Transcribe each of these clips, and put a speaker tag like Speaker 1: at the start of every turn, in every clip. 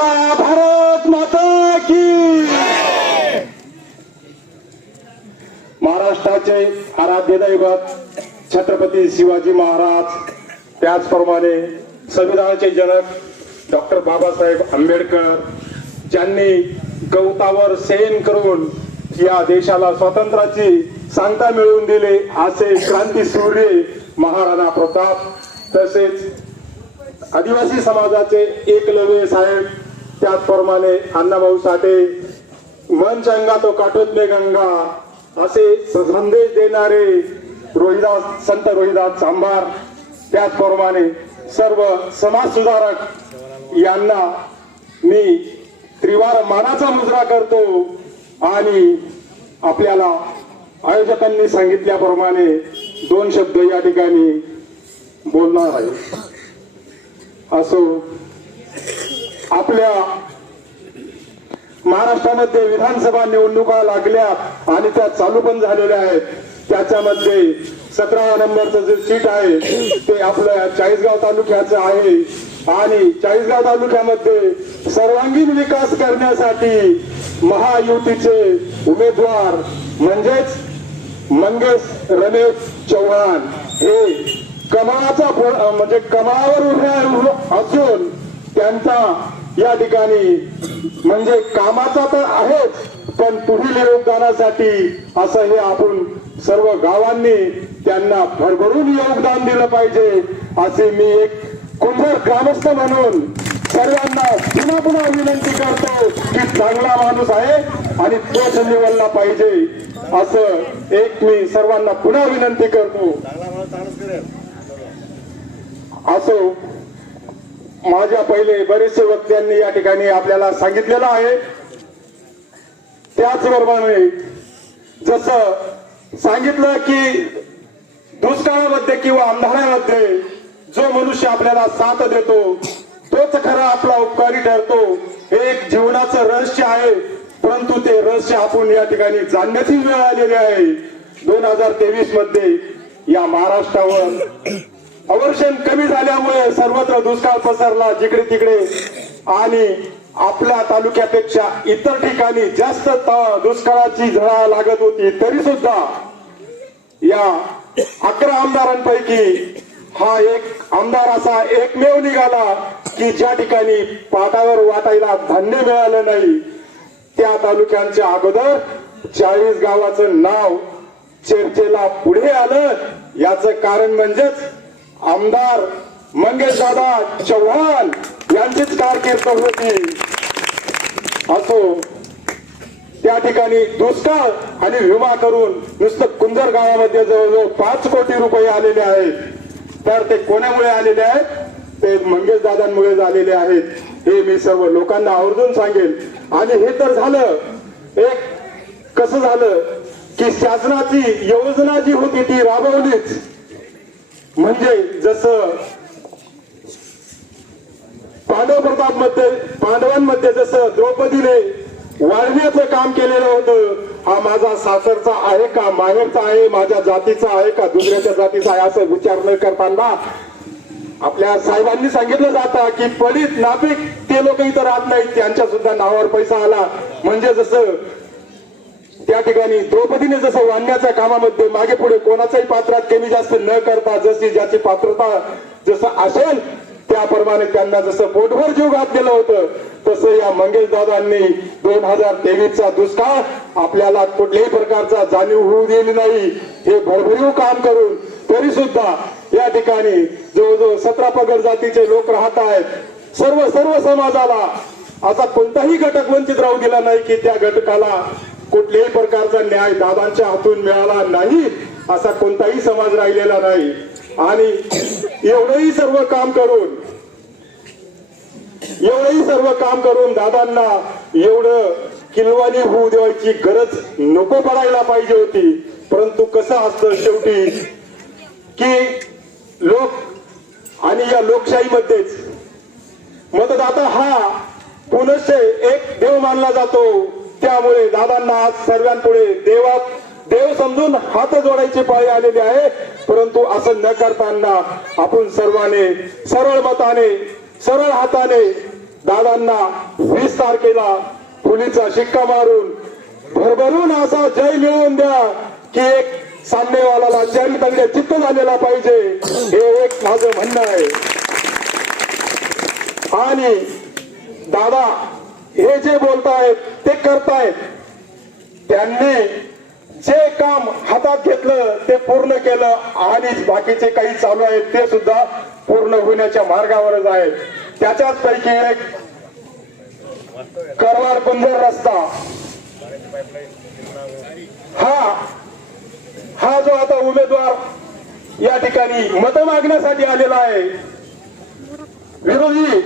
Speaker 1: बोला भारत माता की महाराष्ट्राचे आराध्य दैवत छत्रपती शिवाजी महाराज त्याचप्रमाणे संविधानाचे जनक डॉक्टर बाबासाहेब आंबेडकर ज्यांनी गवतावर सेन करून या देशाला स्वातंत्र्याची सांगता मिळवून दिले असे क्रांती सूर्य महाराणा प्रताप तसेच आदिवासी समाजाचे एकलव्य साहेब त्याचप्रमाणे अण्णाभाऊ साठे मन चंगा तो काटोत गंगा असे संदेश देणारे रोहिदास संत रोहिदास चांभार त्याचप्रमाणे सर्व समाज सुधारक यांना मी त्रिवार मानाचा मुजरा करतो आणि आपल्याला आयोजकांनी सांगितल्याप्रमाणे दोन शब्द या ठिकाणी बोलणार आहे. असो आपल्या महाराष्ट्रामध्ये विधानसभा निवडणुका लागल्या आणि त्या चालू पण झालेल्या आहेत. त्याच्यामध्ये सतराव्या नंबरचं जे सीट आहे ते आपल्या चाळीसगाव तालुक्याचं आहे. आणि चाळीसगाव तालुक्यामध्ये सर्वांगीण विकास करण्यासाठी महायुतीचे उमेदवार म्हणजेच मंगेश रमेश चव्हाण हे कमळाचा म्हणजे कमळावर उभे असून त्यांचा या ठिकाणी म्हणजे कामाचा तर आहेच पण पुढील योगदानासाठी असं हे आपण सर्व गावांनी त्यांना भरभरून योगदान दिलं पाहिजे असे मी एक कुंभर ग्रामस्थ म्हणून सर्वांना पुन्हा पुन्हा विनंती करतो की चांगला माणूस आहे आणि तोच निवडला पाहिजे असं एक मी सर्वांना पुन्हा विनंती करतो. असो माझ्या पहिले बरेचसे वक्त्यांनी या ठिकाणी आपल्याला सांगितलेलं आहे. त्याचबरोबर जसं सांगितलं की दुष्काळामध्ये किंवा अंधारामध्ये जो मनुष्य आपल्याला साथ देतो तोच खरा आपला उपकारी ठरतो हे एक जीवनाचं रहस्य आहे. परंतु ते रहस्य आपण या ठिकाणी जाणण्याची वेळ आलेली आहे. दोन हजार तेवीसमध्ये या महाराष्ट्रावर अवर्षण कमी झाल्यामुळे सर्वत्र दुष्काळ पसरला जिकडे तिकडे. आणि आपल्या तालुक्यापेक्षा इतर ठिकाणी जास्त त- दुष्काळाची झळा लागत होती तरी सुद्धा या अकरा आमदारांपैकी हा एक आमदार असा एकमेव निघाला की ज्या ठिकाणी पाटावर वाटायला धान्य मिळालं नाही. त्या तालुक्यांच्या अगोदर चाळीस गावाचं नाव चर्चेला पुढे आलं. याचं कारण म्हणजेच आमदार मंगेश दादा चव्हाण यांचीच कारकीर्द होती. असो त्या ठिकाणी दुष्काळ आणि विमा करून नुसतं कुंजर गावामध्ये जवळजवळ पाच कोटी रुपये आलेले आहेत. तर ते कोणामुळे आलेले आहेत? ते मंगेश दादांमुळे झालेले आहेत. हे मी सर्व लोकांना आवर्जून सांगेन. आणि हे तर झालं. एक कसं झालं? की शासनाची योजना जी होती ती राबवलीच. म्हणजे जसं पांडव प्रतापमध्ये पांडवांमध्ये जसं द्रौपदीने वाढण्याचं काम केलेलं होतं हा माझा सासरचा आहे का माहेरचा आहे माझ्या जातीचा आहे का दुसऱ्याच्या जातीचा आहे असं विचार न करताना आपल्या साहेबांनी सांगितलं जातं की पडित नापिक ते लोक इथं राहत नाहीत त्यांच्या सुद्धा नावावर पैसा आला. म्हणजे जसं त्या ठिकाणी द्रौपदीने जसं वाढण्याच्या कामामध्ये मागे पुढे कोणाच्याही पात्रात कमी जास्त न करता जशी ज्याची पात्रता जसं असेल त्याप्रमाणे त्यांना जसं पोटभर जीव घातलेलं होतं तसं या मंगेश दादांनी दोन हजार तेवीसचा दुष्काळ आपल्याला कुठल्याही प्रकारचा जाणीव होऊ दिली नाही. हे भरभरीव काम करून तरी सुद्धा या ठिकाणी जवळजवळ सतरा पगड जातीचे लोक राहत आहेत. सर्व सर्व समाजाला असा कोणताही घटक वंचित राहू दिला नाही की त्या घटकाला कुठल्याही प्रकारचा न्याय दादांच्या हातून मिळाला नाही असा कोणताही समाज राहिलेला नाही. आणि एवढंही सर्व काम करून एवढंही सर्व काम करून दादांना एवढं किलवानी होऊ द्यायची गरज नको पडायला पाहिजे होती. परंतु कसं असतं शेवटी की लोक आणि या लोकशाहीमध्येच मतदाता हा पुनश्च एक देव मानला जातो. त्यामुळे दादांना आज सर्वांपुढे देवात देव समजून हात जोडायची पाळी आलेली आहे. परंतु असं न करताना आपण सर्वांनी सरळ मताने सरळ हाताने दादांना वीस तारखेला फुलीचा शिक्का मारून भरभरून असा जय मिळवून द्या की एक सामनेवाला जय तगडे चित्त झालेला पाहिजे. हे एक माझं म्हणणं आहे. आणि दादा हे जे बोलतायत ते करतायत. त्यांनी जे काम हातात घेतलं ते पूर्ण केलं आणि बाकीचे काही चालू आहेत ते सुद्धा पूर्ण होण्याच्या मार्गावरच आहेत. त्याच्याच पैकी एक करवार बंदर रस्ता. हा हा जो आता उमेदवार या ठिकाणी मत मागण्यासाठी आलेला आहे. विरोधी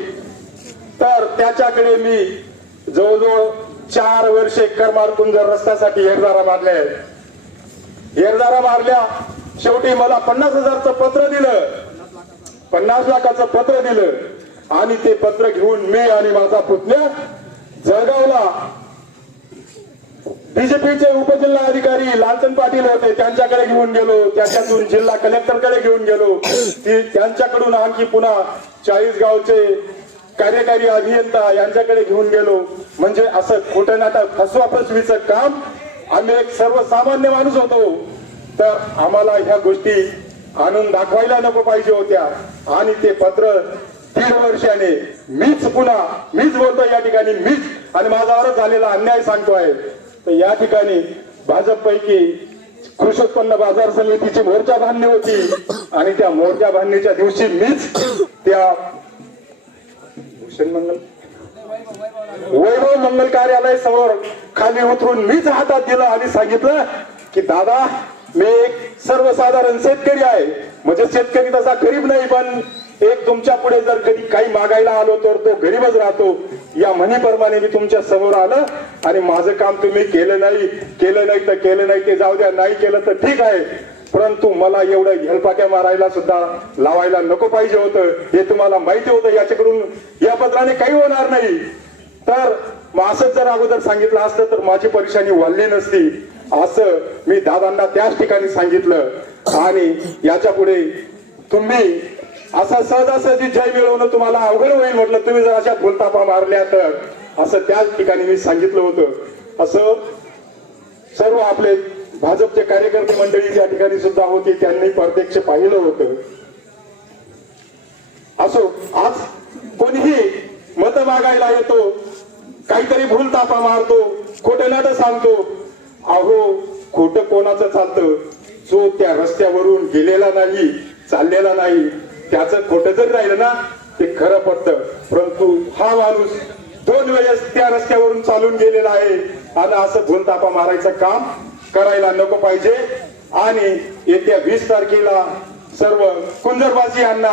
Speaker 1: तर त्याच्याकडे मी जवळजवळ चार वर्षे करमार जर रस्त्यासाठी हेरदारा मारले हेरदारा मारल्या शेवटी मला पन्नास हजारचं पत्र दिलं. पन्नास लाखाचं पत्र दिलं. आणि ते पत्र घेऊन मी आणि माझा पुतण्या जळगावला बीजेपीचे उपजिल्हा अधिकारी लालचंद पाटील होते त्यांच्याकडे घेऊन गेलो. त्याच्यातून जिल्हा कलेक्टरकडे घेऊन गेलो. ती त्यांच्याकडून आणखी पुन्हा चाळीस गावचे कार्यकारी अभियंता यांच्याकडे घेऊन गेलो. म्हणजे असं खोटं नाटक फसवा फसवीचं काम आम्ही एक सर्वसामान्य माणूस होतो. तर आम्हाला ह्या गोष्टी आणून दाखवायला नको पाहिजे होत्या. आणि ते पत्र दीड वर्षाने मीच पुन्हा मीच बोलतो या ठिकाणी मीच आणि माझ्यावरच झालेला अन्याय सांगतोय तर या ठिकाणी भाजपपैकी कृषी उत्पन्न बाजार समितीची मोर्चा बांधणी होती. आणि त्या मोर्चा बांधणीच्या दिवशी मीच त्या भूषण मंगल. वैभव मंगल कार्यालय समोर खाली उतरून मीच हातात दिलं आणि सांगितलं की दादा मी एक सर्वसाधारण शेतकरी आहे. म्हणजे शेतकरी तसा गरीब नाही पण एक तुमच्यापुढे जर कधी काही मागायला आलो तर तो गरीबच राहतो. या म्हणीप्रमाणे मी तुमच्यासमोर आलं आणि माझं काम तुम्ही केलं नाही. केलं नाही तर केलं नाही ते जाऊ द्या. नाही केलं तर ठीक आहे. परंतु मला एवढं हेलपाक्या मारायला सुद्धा लावायला नको पाहिजे होतं हे तुम्हाला माहिती होतं याच्याकडून या पत्राने काही होणार नाही. तर मग असंच जर अगोदर सांगितलं असतं तर माझी परेशानी वाढली नसती. असं मी दादांना त्याच ठिकाणी सांगितलं. आणि याच्यापुढे तुम्ही असा सहजासहजी जय मिळवणं तुम्हाला अवघड होईल म्हटलं तुम्ही जर अशा भूलतापा मारल्या तर. असं त्याच ठिकाणी मी सांगितलं होतं. असं सर्व आपले भाजपचे कार्यकर्ते मंडळी त्या ठिकाणी सुद्धा होती त्यांनी प्रत्यक्ष पाहिलं होतं. असो आज कोणीही मत मागायला येतो काहीतरी भूल तापा मारतो खोटे नाट सांगतो अहो खोट कोणाचं चालतं? जो त्या रस्त्यावरून गेलेला नाही चाललेला नाही त्याचं खोट जर राहिलं ना ते खरं पडतं. परंतु हा माणूस दोन वेळेस त्या रस्त्यावरून चालून गेलेला आहे आणि असं भूलतापा मारायचं काम करायला नको पाहिजे. आणि येत्या वीस तारखेला सर्व कुंजरबाजी यांना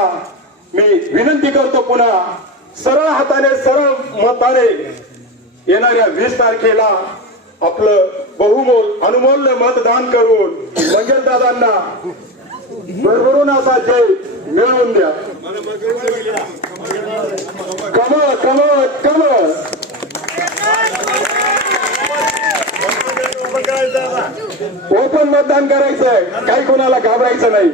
Speaker 1: मी विनंती करतो पुन्हा सरळ हाताने सरळ मताने येणाऱ्या वीस तारखेला आपलं बहुमोल अनुमोल मतदान करून मंगल दादांना भरभरून असा जय मिळवून द्या. कमळ कमळ कमळ. ओपन मतदान करायचंय. काही कोणाला घाबरायचं नाही.